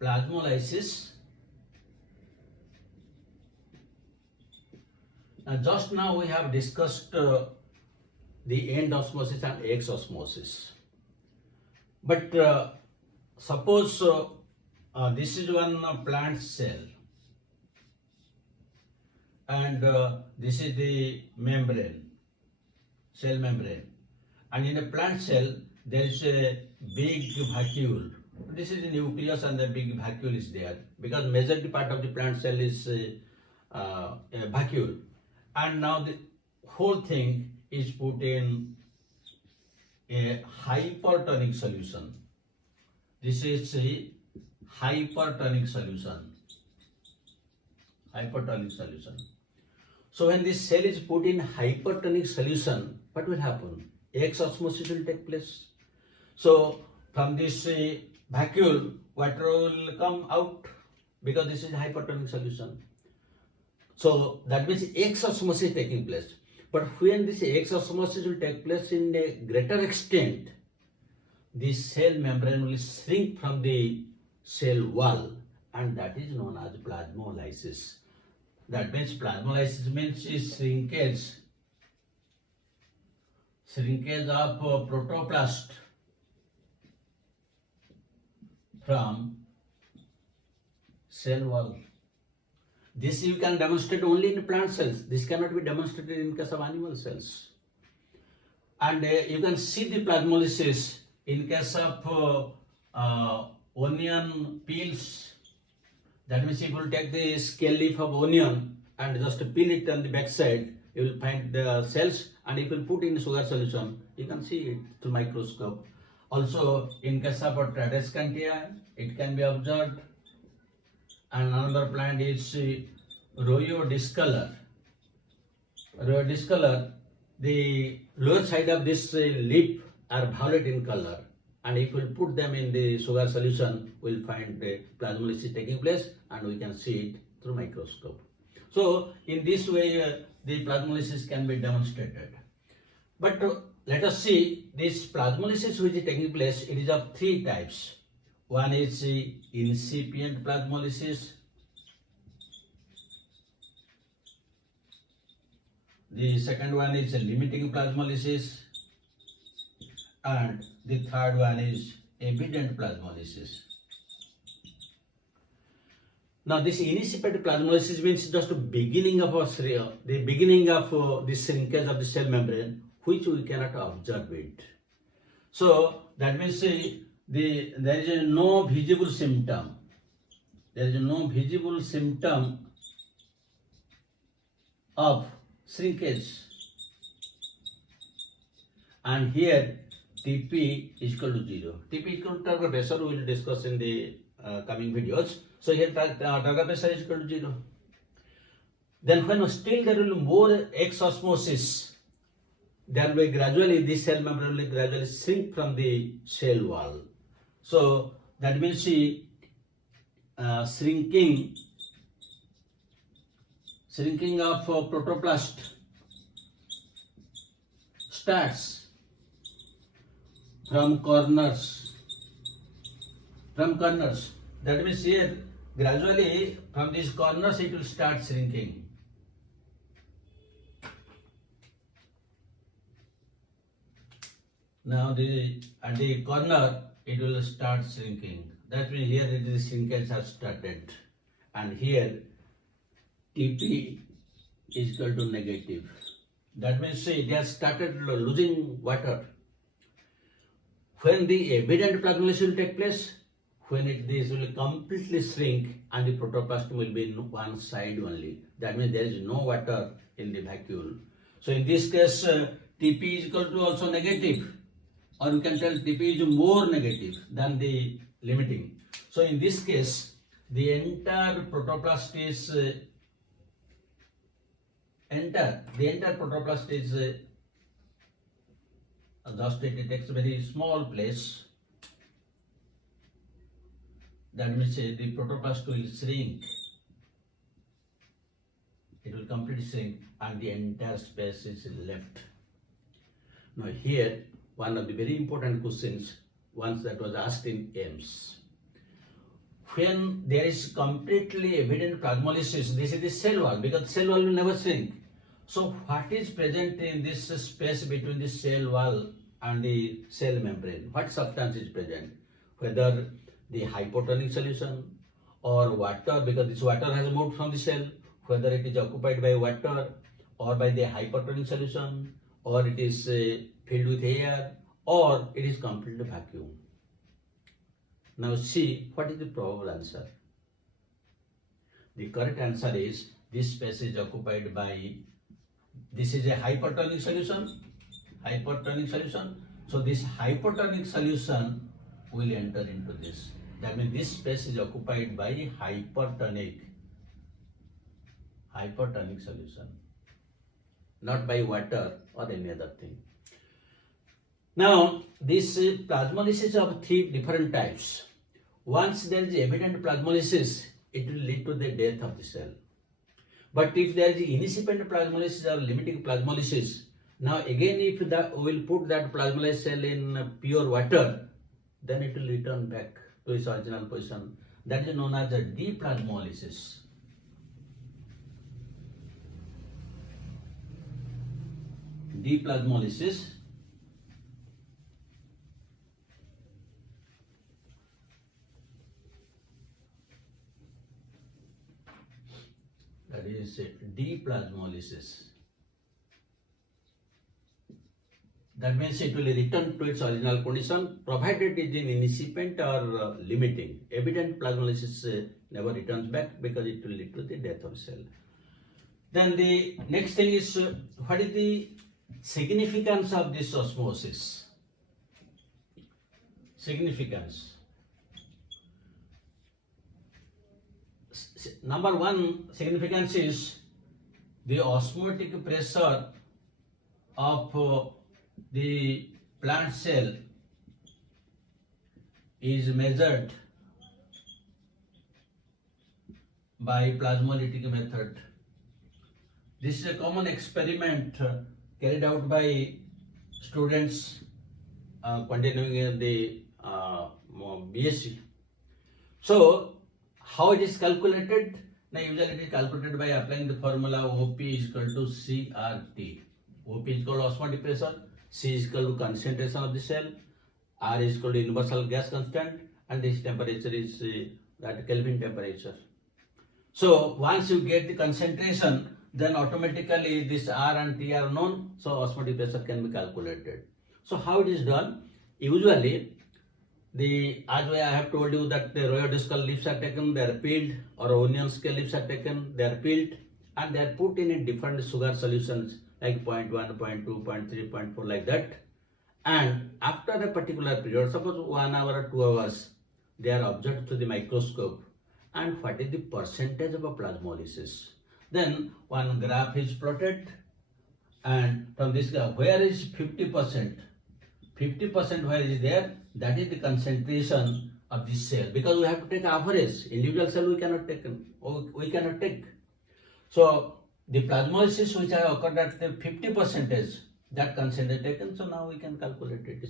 plasmolysis. Now just now we have discussed the end osmosis and X osmosis. But suppose this is one plant cell and this is the membrane, cell membrane, and in a plant cell there is a big vacuole. This is the nucleus and the big vacuole is there because majority part of the plant cell is a vacuole, and now the whole thing is put in a hypertonic solution. This is a hypertonic solution. Hypertonic solution. So when this cell is put in hypertonic solution, what will happen? X osmosis will take place. So from this vacuole, water will come out because this is hypertonic solution. So that means X osmosis is taking place. But when this X osmosis will take place in a greater extent, the cell membrane will shrink from the cell wall, and that is known as plasmolysis. That means plasmolysis means is shrinkage of protoplast from cell wall. This you can demonstrate only in plant cells. This cannot be demonstrated in case of animal cells. And you can see the plasmolysis in case of onion peels. That means if you take the scale leaf of onion and just peel it on the back side, you will find the cells, and if you put in sugar solution, you can see it through microscope. Also, in case of Tradescantia, it can be observed. And another plant is Royo discolor. Royo discolor, the lower side of this leaf are violet in color, and if we put them in the sugar solution, we'll find the plasmolysis taking place, and we can see it through microscope. So in this way, the plasmolysis can be demonstrated. But let us see this plasmolysis which is taking place. It is of three types. One is incipient plasmolysis. The second one is limiting plasmolysis. And the third one is evident plasmolysis. Now this incipient plasmolysis means just the beginning of this shrinkage of the cell membrane, which we cannot observe it. So that means there is no visible symptom. There is no visible symptom of shrinkage. And here Tp is equal to 0. Tp is equal to target pressure, we will discuss in the coming videos. So here target pressure is equal to 0. Then when still there will be more X osmosis, there will be gradually this cell membrane will gradually shrink from the cell wall. So that means shrinking of protoplast starts from corners. That means here gradually from these corners it will start shrinking. Now at the corner it will start shrinking. That means here it is shrinkage has started, and here Tp is equal to negative. That means it has started losing water. When the evident plasmolysis will take place, when this will completely shrink and the protoplasm will be in one side only. That means there is no water in the vacuole. So in this case, Tp is equal to also negative, or you can tell Tp is more negative than the limiting. So in this case, the entire protoplast is just it takes a very small place. That means the protoplast will shrink. It will completely shrink and the entire space is left. Now here, one of the very important questions once that was asked in AIMS. when there is completely evident plasmolysis, this is the cell wall, because cell wall will never shrink. So what is present in this space between the cell wall and the cell membrane? What substance is present? Whether the hypertonic solution or water, because this water has moved from the cell, whether it is occupied by water or by the hypertonic solution, or it is filled with air, or it is completely vacuum. Now see, what is the probable answer? The correct answer is this space is occupied by, this is a hypertonic solution, So this hypertonic solution will enter into this. That means this space is occupied by hypertonic solution, not by water or any other thing. Now, this plasmolysis of 3 different types. Once there is evident plasmolysis, it will lead to the death of the cell. But if there is incipient plasmolysis or limiting plasmolysis, now again if we will put that plasmolyzed cell in pure water, then it will return back to its original position. That is known as a deplasmolysis. Deplasmolysis. That is deplasmolysis. That means it will return to its original condition, provided it is in incipient or limiting. Evident plasmolysis never returns back because it will lead to the death of cell. Then the next thing is, what is the significance of this osmosis? Significance. Number one significance is the osmotic pressure of the plant cell is measured by plasmolytic method. This is a common experiment carried out by students continuing in the BSc. So, how it is calculated? Now, usually it is calculated by applying the formula OP is equal to CRT. OP is equal to osmotic pressure, C is equal to concentration of the cell, R is equal to universal gas constant, and this temperature is that Kelvin temperature. So, once you get the concentration, then automatically this R and T are known, so osmotic pressure can be calculated. So, how it is done? Usually, as I have told you that the rhoeodiscal leaves are taken, they are peeled, or onion scale leaves are taken, they are peeled, and they are put in different sugar solutions like 0.1, 0.2, 0.3, 0.4 like that. And after a particular period, suppose 1 hour or 2 hours, they are observed through the microscope. And what is the percentage of a plasmolysis? Then one graph is plotted, and from this graph, where is 50%? 50% where is there? That is the concentration of this cell, because we have to take average. Individual cell we cannot take. So the plasmolysis which have occurred at the 50%, that concentration taken. So now we can calculate it.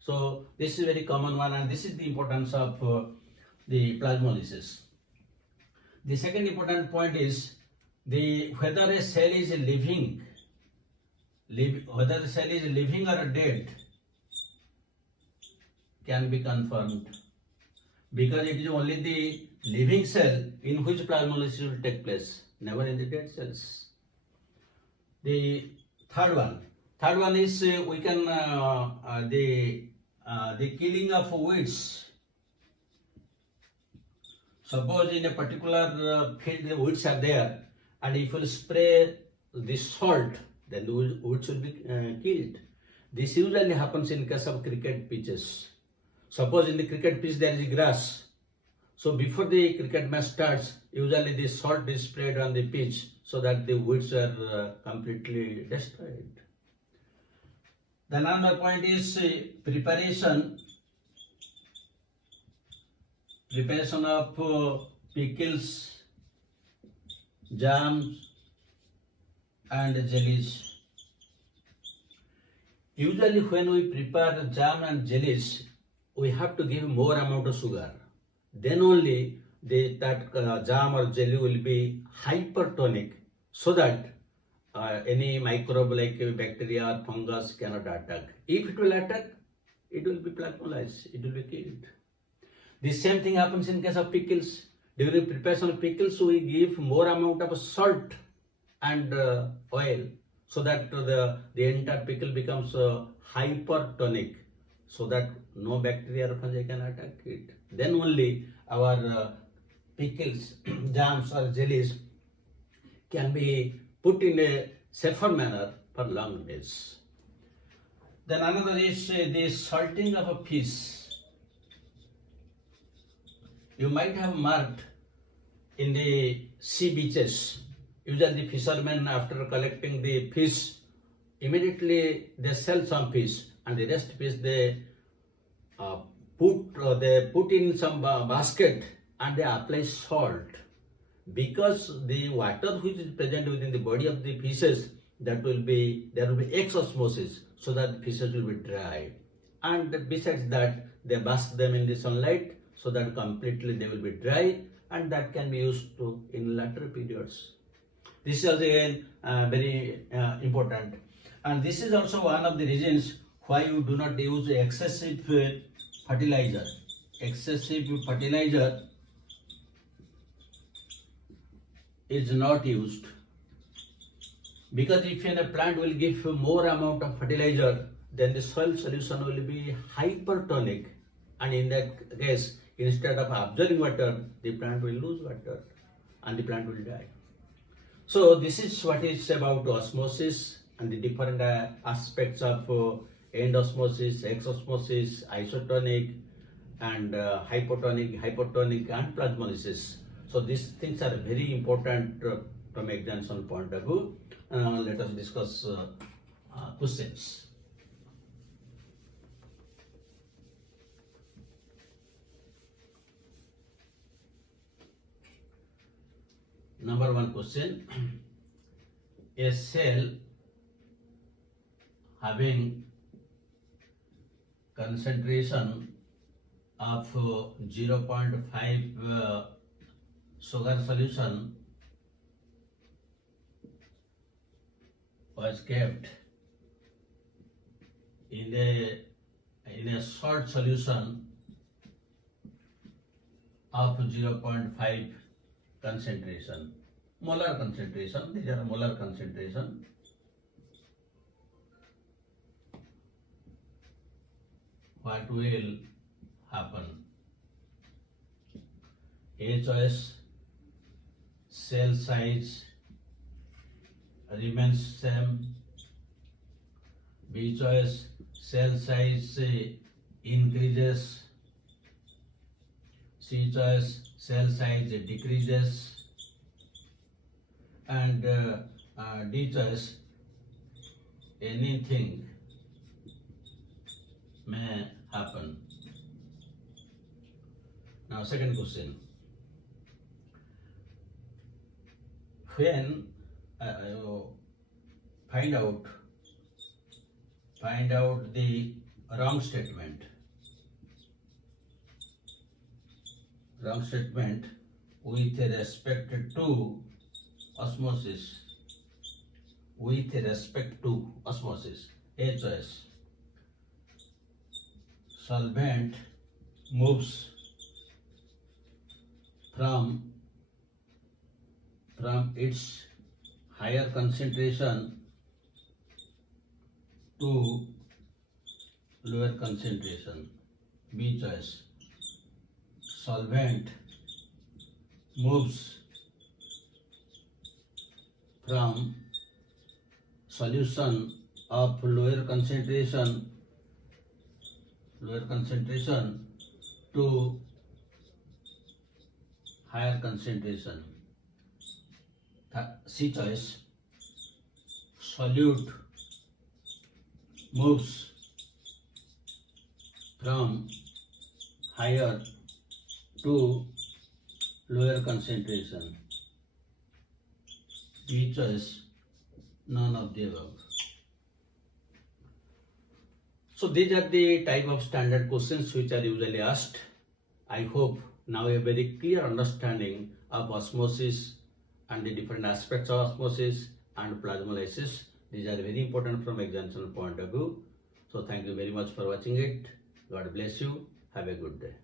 So this is very common one, and this is the importance of the plasmolysis. The second important point is whether a cell is living, whether the cell is living or dead can be confirmed, because it is only the living cell in which plasmolysis will take place, never in the dead cells. The third one is we can the killing of weeds. Suppose in a particular field the weeds are there, and if you spray the salt, then the weeds will be killed. This usually happens in case of cricket pitches. Suppose in the cricket pitch there is grass. So before the cricket match starts, usually the salt is sprayed on the pitch so that the weeds are completely destroyed. Then another point is preparation of pickles, jams and jellies. Usually when we prepare jam and jellies, we have to give more amount of sugar, then only that jam or jelly will be hypertonic, so that any microbe like bacteria or fungus cannot attack. If it will attack, it will be plasmolyzed, it will be killed. The same thing happens in case of pickles. During preparation of pickles, we give more amount of salt and oil, so that the entire pickle becomes hypertonic, so that no bacteria or fungi can attack it. Then only our pickles, jams or jellies can be put in a safer manner for long days. Then another is the salting of a fish. You might have marked in the sea beaches, usually the fishermen, after collecting the fish, immediately they sell some fish, and the rest fish they put in some basket, and they apply salt, because the water which is present within the body of the fishes, there will be exosmosis, so that the fishes will be dry. And besides that, they bask them in the sunlight, so that completely they will be dry, and that can be used in later periods. This is again very important, and this is also one of the reasons why you do not use excessive fertilizer. Excessive fertilizer is not used, because if a plant will give more amount of fertilizer, then the soil solution will be hypertonic, and in that case, instead of absorbing water, the plant will lose water and the plant will die. So this is what is about osmosis and the different aspects of endosmosis, exosmosis, isotonic, and hypotonic, and plasmolysis. So these things are very important from examination point of view. Let us discuss questions. Number one question: a cell having concentration of 0.5 sugar solution was kept in a salt solution of 0.5 concentration, molar concentration. These are molar concentration. What will happen? A choice, cell size remains same. B choice, cell size increases. C choice, cell size decreases. And D choice, anything may happen. Now second question: when find out the wrong statement with respect to osmosis. A choice, solvent moves from its higher concentration to lower concentration. B choice, solvent moves from solution of lower concentration to higher concentration. C choice, solute moves from higher to lower concentration. D choice, none of the above. So these are the type of standard questions which are usually asked. I hope now a very clear understanding of osmosis and the different aspects of osmosis and plasmolysis. These are very important from examination point of view. So thank you very much for watching it. God bless you. Have a good day.